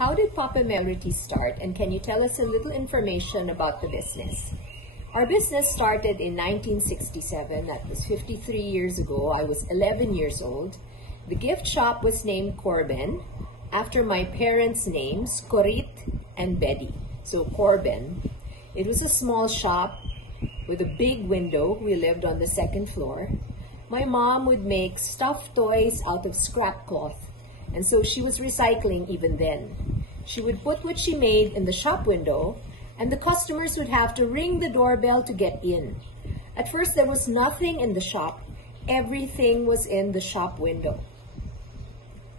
How did Papemelroti start, and can you tell us a little information about the business? Our business started in 1967. That was 53 years ago. I was 11 years old. The gift shop was named Corben after my parents' names, Corit and Betty. So Corben. It was a small shop with a big window. We lived on the second floor. My mom would make stuffed toys out of scrap cloth, and so she was recycling even then. She would put what she made in the shop window, and the customers would have to ring the doorbell to get in. At first, there was nothing in the shop. Everything was in the shop window.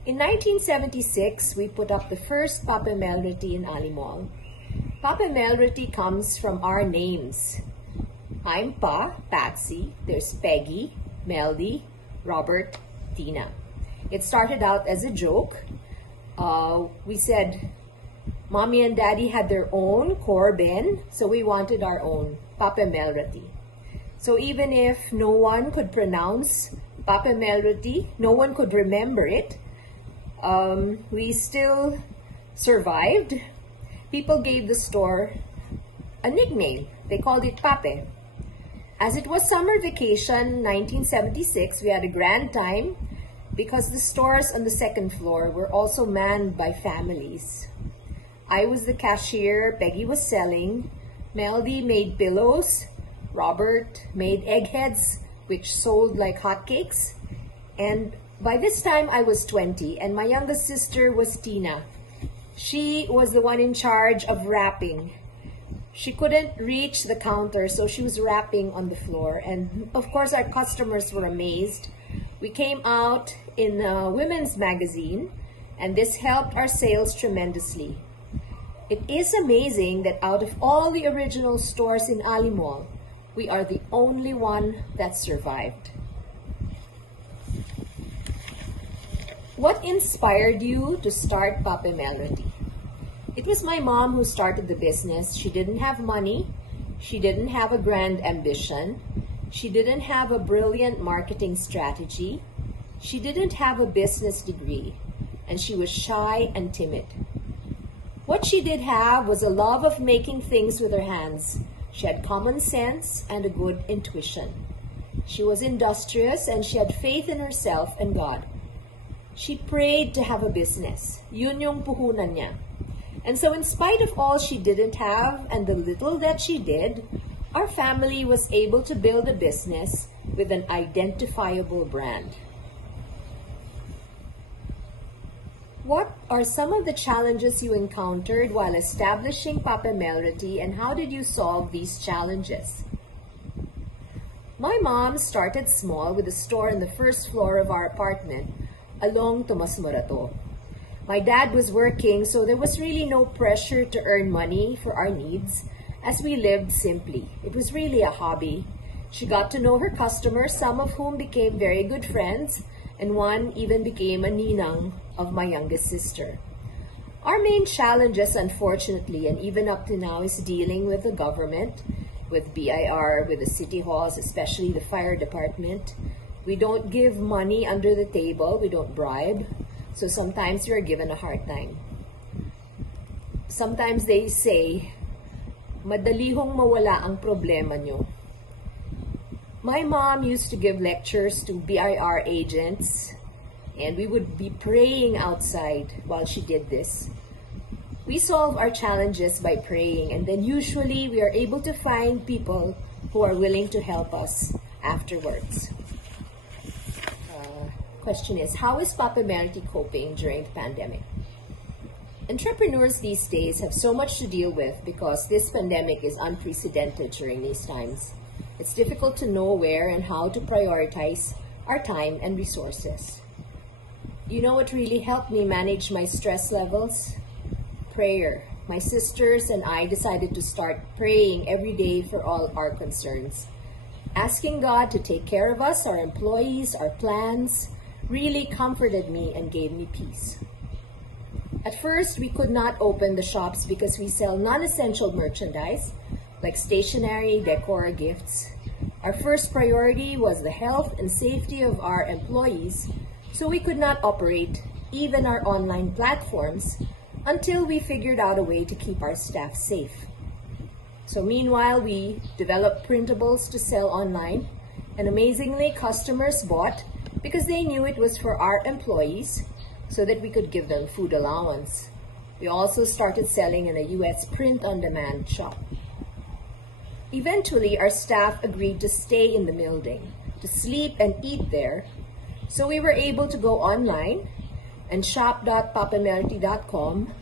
In 1976, we put up the first Papemelroti in Alimol. Papemelroti comes from our names. I'm Pa, Patsy, there's Peggy, Meldy, Robert, Tina. It started out as a joke. We said Mommy and Daddy had their own Corben, so we wanted our own Papemelroti. So even if no one could pronounce Papemelroti, no one could remember it, we still survived. People gave the store a nickname. They called it Pape. As it was summer vacation, 1976, we had a grand time because the stores on the second floor were also manned by families. I was the cashier, Peggy was selling, Meldy made pillows, Robert made eggheads, which sold like hotcakes, and by this time I was 20 and my youngest sister was Tina. She was the one in charge of wrapping. She couldn't reach the counter, so she was wrapping on the floor. And of course, our customers were amazed. We came out in a women's magazine, and this helped our sales tremendously. It is amazing that out of all the original stores in Alimol, we are the only one that survived. What inspired you to start Papemelroti? It was my mom who started the business. She didn't have money. She didn't have a grand ambition. She didn't have a brilliant marketing strategy. She didn't have a business degree, and she was shy and timid. What she did have was a love of making things with her hands. She had common sense and a good intuition. She was industrious, and she had faith in herself and God. She prayed to have a business. Yun yung puhunan niya. And so in spite of all she didn't have and the little that she did, our family was able to build a business with an identifiable brand. What are some of the challenges you encountered while establishing Papemelroti, and how did you solve these challenges? My mom started small with a store on the first floor of our apartment along Tomas Morato. My dad was working, so there was really no pressure to earn money for our needs as we lived simply. It was really a hobby. She got to know her customers, some of whom became very good friends, and one even became a ninang of my youngest sister. Our main challenges, unfortunately, and even up to now, is dealing with the government, with BIR, with the city halls, especially the fire department. We don't give money under the table. We don't bribe. So sometimes you're given a hard time. Sometimes they say, madali hong mawala ang problema nyo. My mom used to give lectures to BIR agents, and we would be praying outside while she did this. We solve our challenges by praying, and then usually we are able to find people who are willing to help us afterwards. Question is, how is Papemelroti coping during the pandemic? Entrepreneurs these days have so much to deal with because this pandemic is unprecedented during these times. It's difficult to know where and how to prioritize our time and resources. You know what really helped me manage my stress levels? Prayer. My sisters and I decided to start praying every day for all our concerns. Asking God to take care of us, our employees, our plans, really comforted me and gave me peace. At first, we could not open the shops because we sell non-essential merchandise like stationery, decor, gifts. Our first priority was the health and safety of our employees, so we could not operate even our online platforms, until we figured out a way to keep our staff safe. So meanwhile, we developed printables to sell online, and amazingly, customers bought because they knew it was for our employees so that we could give them food allowance. We also started selling in a US print-on-demand shop. Eventually, our staff agreed to stay in the building, to sleep and eat there, so we were able to go online, and shop.papemelroti.com,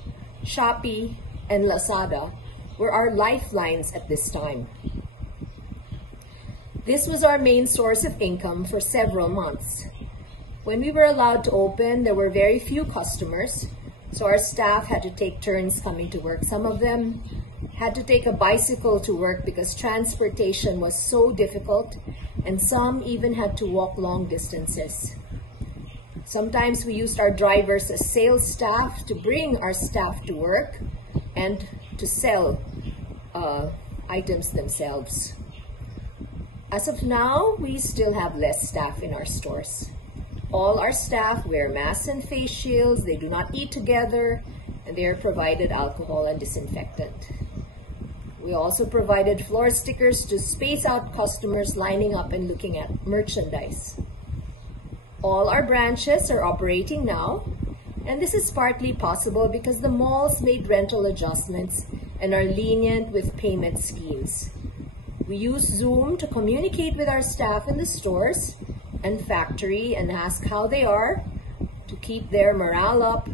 Shopee, and Lazada were our lifelines at this time. This was our main source of income for several months. When we were allowed to open, there were very few customers, so our staff had to take turns coming to work. Some of them had to take a bicycle to work because transportation was so difficult, and some even had to walk long distances. Sometimes we used our drivers as sales staff to bring our staff to work and to sell items themselves. As of now, we still have less staff in our stores. All our staff wear masks and face shields, they do not eat together, and they are provided alcohol and disinfectant. We also provided floor stickers to space out customers lining up and looking at merchandise. All our branches are operating now, and this is partly possible because the malls made rental adjustments and are lenient with payment schemes. We use Zoom to communicate with our staff in the stores and factory and ask how they are, to keep their morale up,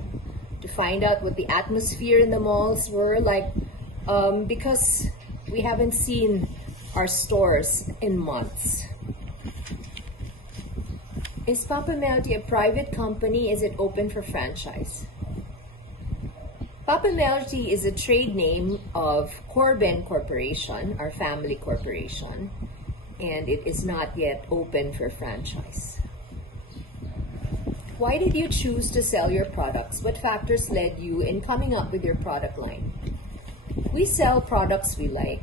to find out what the atmosphere in the malls were like, because we haven't seen our stores in months. Is Papemelroti a private company? Is it open for franchise? Papemelroti is a trade name of Corben Corporation, our family corporation, and it is not yet open for franchise. Why did you choose to sell your products? What factors led you in coming up with your product line? We sell products we like.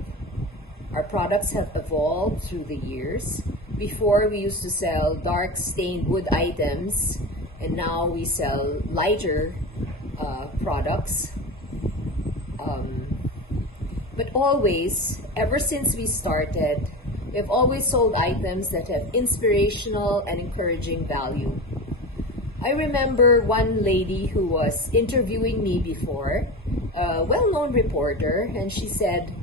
Our products have evolved through the years. Before, we used to sell dark stained wood items, and now we sell lighter products. But always, ever since we started, we've always sold items that have inspirational and encouraging value. I remember one lady who was interviewing me before, a well-known reporter, and she said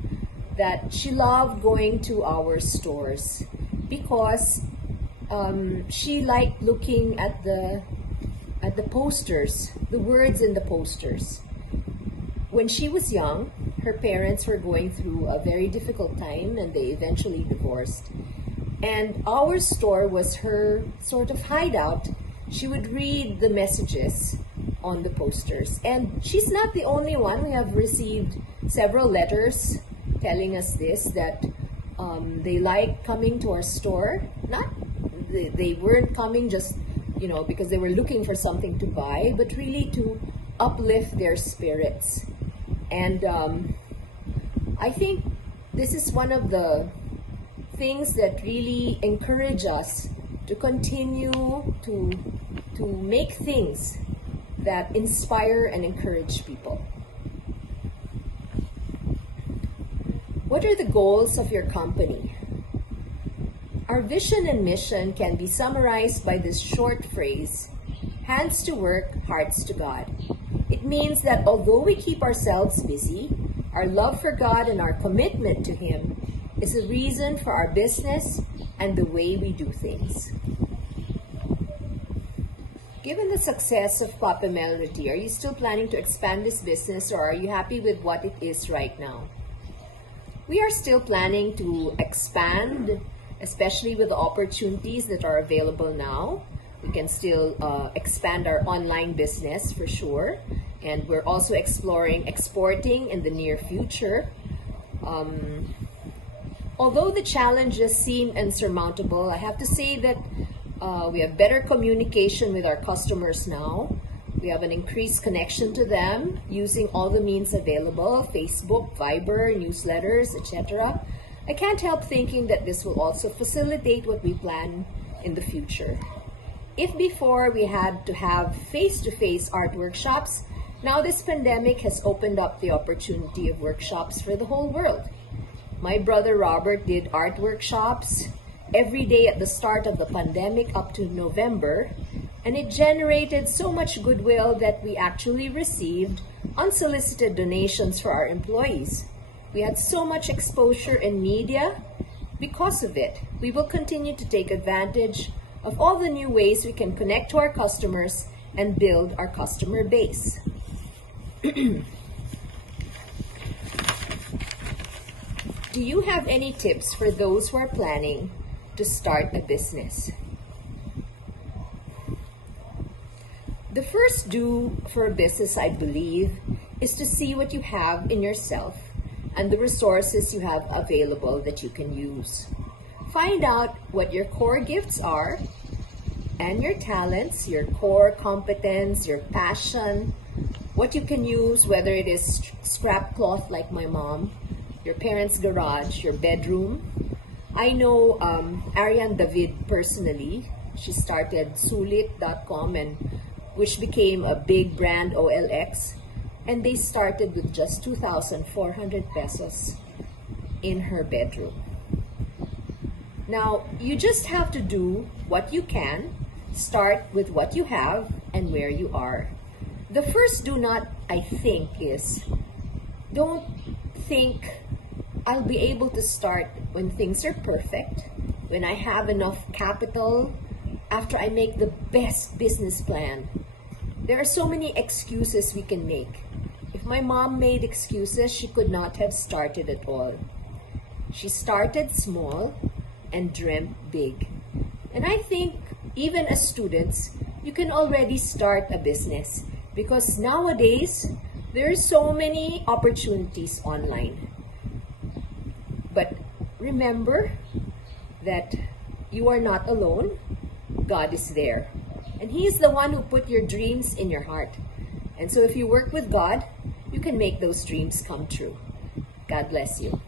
that she loved going to our stores because she liked looking at the posters, the words in the posters. When she was young, her parents were going through a very difficult time and they eventually divorced. And our store was her sort of hideout. She would read the messages on the posters. And she's not the only one. We have received several letters telling us this, that they like coming to our store. They weren't coming just, because they were looking for something to buy, but really to uplift their spirits. And I think this is one of the things that really encourage us to continue to make things that inspire and encourage people. What are the goals of your company? Our vision and mission can be summarized by this short phrase: hands to work, hearts to God. It means that although we keep ourselves busy, our love for God and our commitment to Him is a reason for our business and the way we do things. Given the success of Papemelroti, are you still planning to expand this business, or are you happy with what it is right now? We are still planning to expand, especially with the opportunities that are available now. We can still expand our online business for sure. And we're also exploring exporting in the near future. Although the challenges seem insurmountable, I have to say that we have better communication with our customers now. We have an increased connection to them using all the means available: Facebook, Viber, newsletters, etc. I can't help thinking that this will also facilitate what we plan in the future. If before we had to have face-to-face art workshops, Now this pandemic has opened up the opportunity of workshops for the whole world. My brother Robert did art workshops every day at the start of the pandemic up to November, and it generated so much goodwill that we actually received unsolicited donations for our employees. We had so much exposure in media because of it. We will continue to take advantage of all the new ways we can connect to our customers and build our customer base. Do you have any tips for those who are planning to start a business? The first do for a business, I believe, is to see what you have in yourself and the resources you have available that you can use. Find out what your core gifts are and your talents, your core competence, your passion, what you can use, whether it is scrap cloth like my mom, your parents' garage, your bedroom. I know Ariane David personally. She started sulit.com, and which became a big brand, OLX, and they started with just 2,400 pesos in her bedroom. Now, you just have to do what you can, start with what you have and where you are. The first do not, I think, is don't think I'll be able to start when things are perfect, when I have enough capital, after I make the best business plan. There are so many excuses we can make. If my mom made excuses, she could not have started at all. She started small and dreamt big. And I think even as students, you can already start a business because nowadays, there are so many opportunities online. But remember that you are not alone. God is there. And He is the one who put your dreams in your heart. And so if you work with God, you can make those dreams come true. God bless you.